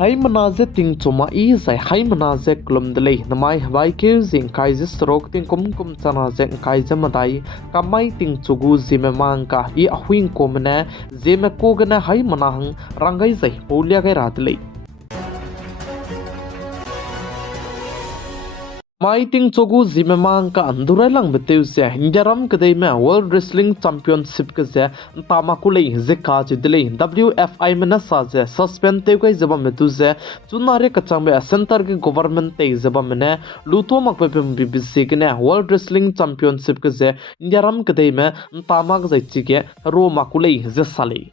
Hai manaze ting choma I zai hai manaze klum delay namai vai ke zing kai je strok ting kum chana je kai je madai kamai ting chugu zime mang ka I ahuing komne zeme ko gna hai manahang rangai zai polia gai ratlei Mai ting chogu zime mang ka andurai lang beteu se hinjaram kadai me World Wrestling Championship ka se tama kulei ze ka che delei WFI mena sa je suspend te kai zaba metu se chunare ka changbe center ke government te zaba mene luto mak pe BBC ke ne World Wrestling Championship ka se hinjaram kadai me tama ka zai chi ke ro makulei ze salei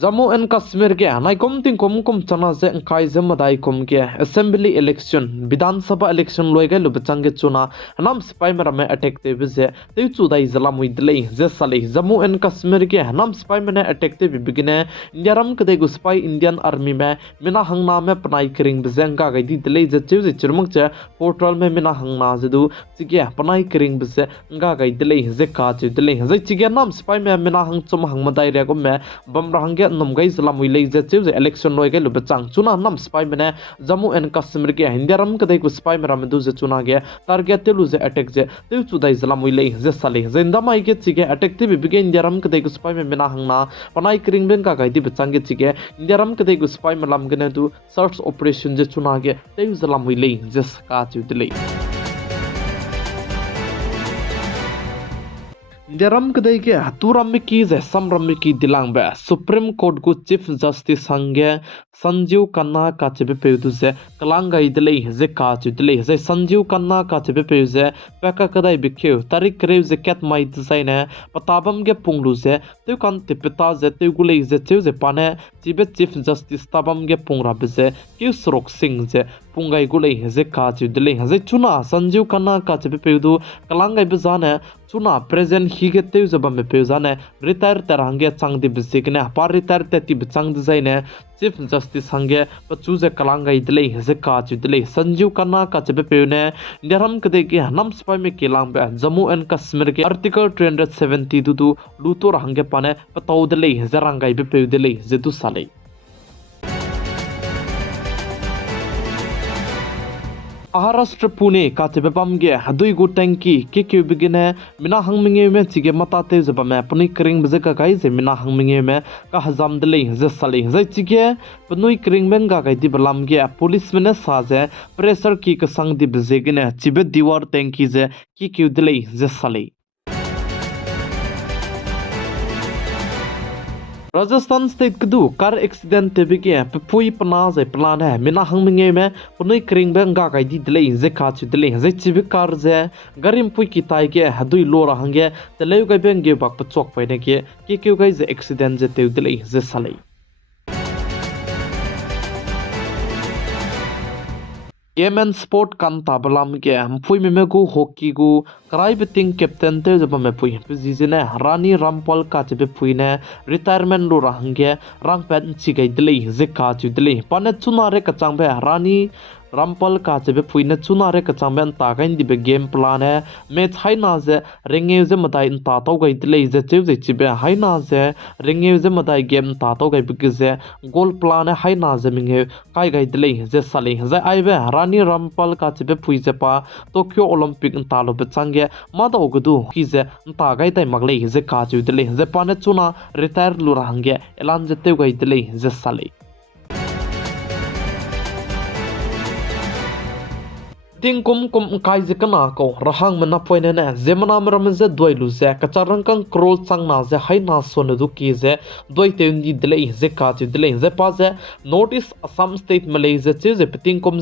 Jammu and Kashmir ke nai kom ting kom chana je kai je madai kom ke assembly election Vidhan Sabha election loi gai lu bachang ke chuna nam sipai mera me attack te bise te chu dai zala mui dlei je salei Jammu and Kashmir ke nam sipai mena attack te bigine indiaram ke gu sipai Indian army me mina hangna me panai kring bizeng ga gai di dlei je chu je churmuk che portal me mina hangna je du chige panai kring bise ga gai dlei je ka che dlei je chige nam sipai me mina hang chum hang madai re ko me bam rang ge nom gai salam wi lei je chu je election loi gai lu bachang chuna nam spy mena Jammu and Kashmir ke hindiaram ke dai ku spy mera me du je chuna ge target te lu je attack je te chu dai salam wi lei je sale je ndamai ke chige attack te bi ge hindiaram ke dai ku spy me mena hangna panai kring ben ka gai di bachang ge chige hindiaram ke dai ku spy me lam ge na du search operation je chuna ge te salam wi lei je ka chu de lei Indiaram kadai ke haturam me ki je samram me ki dilang ba Supreme Court ku Chief Justice hange Sanjeev Khanna ka chebe peudu se kalanga idlei je ka chudlei je Sanjeev Khanna ka chebe peu je peka kadai bikheu tarik kreu je ket mai design patabam ge punglu je te kan te peta je te gulei je cheu je pane chibe Chief Justice tabam ge pungra bese ki srok sing je pungai gulei je ka chudlei je chuna Sanjeev Khanna ka chebe peudu kalanga be jane chuna present hi ge te je bam peu jane retire tarange changdi bisikne par retire te ti chang design Chief Justice hange pachu je kalanga idlei je ka chudlei Sanjeev Khanna ka chebe peune ndiaram kade ki nam spai me kelang ba Jammu and Kashmir ke article 370 du lutor hange pane patau dlei je rangai be peu dlei je du salei Maharashtra Pune ka chebe pamge hadui gu tanki ke bigine mina hangminge me chige mata te jaba me puni kring bje ka kai je mina hangminge me ka hazam dlei je salei je chige pnui kring ben ga kai di balam ge police mene sa je pressure ki ka sang di bje gine chibe diwar tanki je ke dlei je salei Rajasthan state kdu car accident te bige pui pana zai plan hai mina hangminge me punoi kring bang ga kai di dlei je ka chu dlei je chibi car je garim pui ki tai ge hadui lora hange te leu gai bang ge bak pachok pai ne ke gai je accident je te dlei je salei Game and sport kan tabalam ke pui me gu hockey gu karai beting captain te jaba me pui pizine Rani Rampal ka chebe pui ne retirement lo rahangge rang pen chi gai dlei je ka chu dlei pane chuna re ka changbe Rani Rampal ka chebe pui ne chuna re ka changben ta gain di be game plan hai match hai na je renge je madai ta to gai dlei je cheu je chibe hai na je renge je madai game ta to gai big je goal plan hai na je minghe kai gai dlei je salei je ai be Rani Rampal ka chebe pui je pa Tokyo Olympic ta lo be change ma da ogudu ki je ta gai tai maglei je ka chu dlei je pa ne chuna retire lu rahangge elan je te gai dlei je salei Ting kum kai je kana ko rahang mena poine ne zemana maram je doi lu je kacharang kang krol chang na je hai na son du ki je doi te ndi dlei je ka chu dlei je pa je notice Assam state Malaysia che je ting kum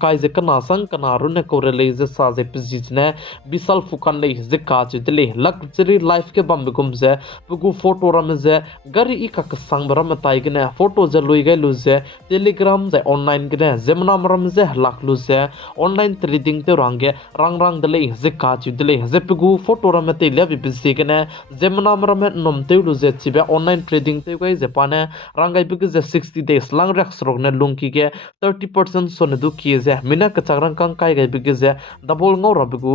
kai je kana sang kana ru ne ko re je sa je pizij ne bisal fukan le je ka chu dlei luxury life ke bam kum je pugu photo ram je gari i ka sang baram tai ge ne photo je loi ge lu je telegram je online ge ne zemana maram je lak lu je online trading te range rang dele je ka chu dele je pegu photo ramate le bi bizigene zemna marame nom te lu je chibe online trading te kai je pane rangai bi je 60 days lang rak srokne lungki ge 30% sone du ki je mina ka chagrang kang kai gai bi je double ngau rabigu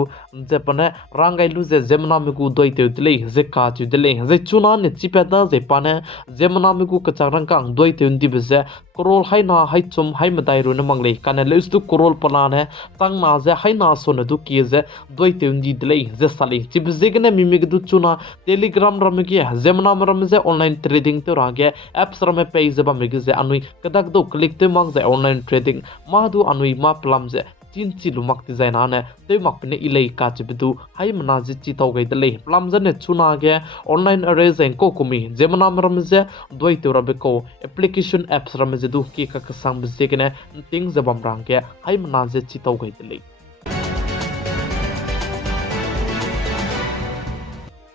je pane rangai lu je zemna mi ku doi te dele je ka chu dele je chuna ne chipeda je pane zemna mi ku ka chagrang kang doi te undi bi je korol haina hai chum hai madai ru na mangle kana le stu korol palan hai tang na je haina sone du ki je doi te undi dele je sali chip zegne mimig du chuna telegram ram ki zemna ram je online trading to rage apps ram pe je ba mig je anui kadak do click te mang je online trading ma du anui ma plam je chin chi lumak ti zaina ne te mak ne ilei ka chibidu hai mana ji chi tau gai dele plam jane chuna ge online array zen ko kumi zemna ram je doi te rabe ko application apps ram je du ki ka sang bi je ne ting zabam rang ge hai mana je chi tau gai dele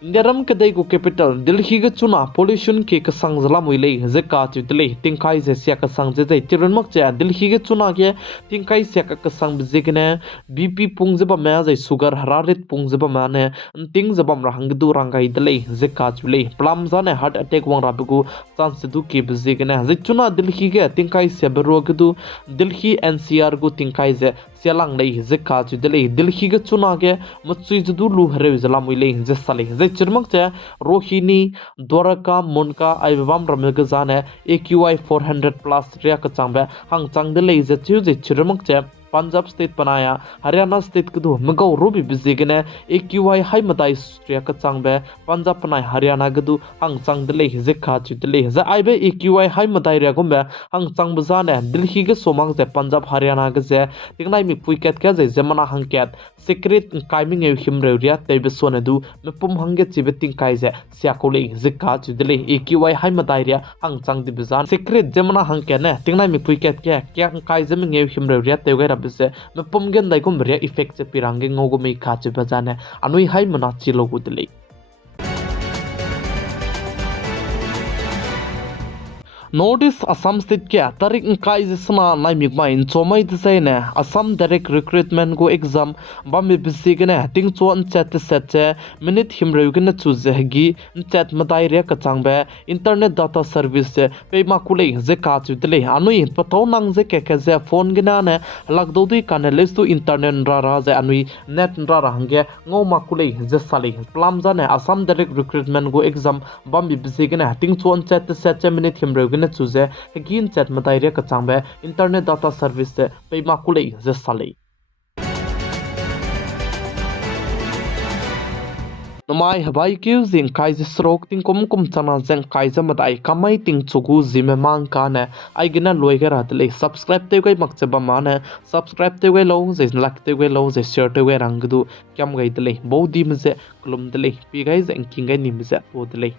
India ram kadai ko capital Delhi ga chuna pollution ke ka sang zala muile je ka chu dele tingkai je sia ka sang je je tirun mak cha Delhi ga chuna ge tingkai sia ka sang bijigne BP pung je ba ma je sugar hararit pung je ba ma ne ting je bam rang du rangai dele je ka chu le plam za ne heart attack wang rabu chance du ke bijigne je chuna Delhi ge tingkai sia bero ga du Delhi NCR gu tingkai je sialang le je ka chu dele Delhi ga chuna ge machui ju du lu hare zala muile je sale je chirmak che rohini dwaraka monka aibam ramega jane AQI 400 plus ria ka changbe hang changde le je chu je chirmak che Punjab state panaya Haryana state kudu mgau rubi bizigene AQI hai matai ria ka changbe Punjab panai Haryana gudu hang changde le je kha chu de le za aibe AQI hai matai ria gombe hang changbe jane Delhi ge somang je Punjab Haryana ge je tingnai mi puiket ka je zemana hangket secret kaiming e himre ria tebe sone du mepum hange chibe tingkai je siakole je ka chu de le AQI hai matai ria hang changde bizan secret zemana hangket ne tingnai mi puiket ke kya kai je mi himre ria tebe se me pomgen dai kom ria effect se pirange ngogo me kha che bajane anui hai mana chilo gudle Notice Assam state ke tarik kai jisna nai migma in chomai design Assam direct recruitment go exam bami bisigene ting chon chat set minute himreu gena choose gi chat madai re ka changbe internet data service pe ma kulei je ka chu dele anui pato nang je ke je phone gena ne lagdo dui kan les tu internet ra je anui net ra hange ngo ma kulei je sali plam jane Assam direct recruitment go exam bami bisigene ting chon chat set minute himreu gena choose hegin chat madai re ka changbe internet data service pe ma kulei je sali Nomai habai kyu zing kai je srok ting kom chana jeng kai je madai kamai ting chugu Zeme mang ka ne ai gina loi ga rat le subscribe te gai mak che ba ma ne subscribe te gai lo je like te gai lo je share te gai rang du kyam gai de le bo di me je klum de le pi gai jeng king gai nim je bo de le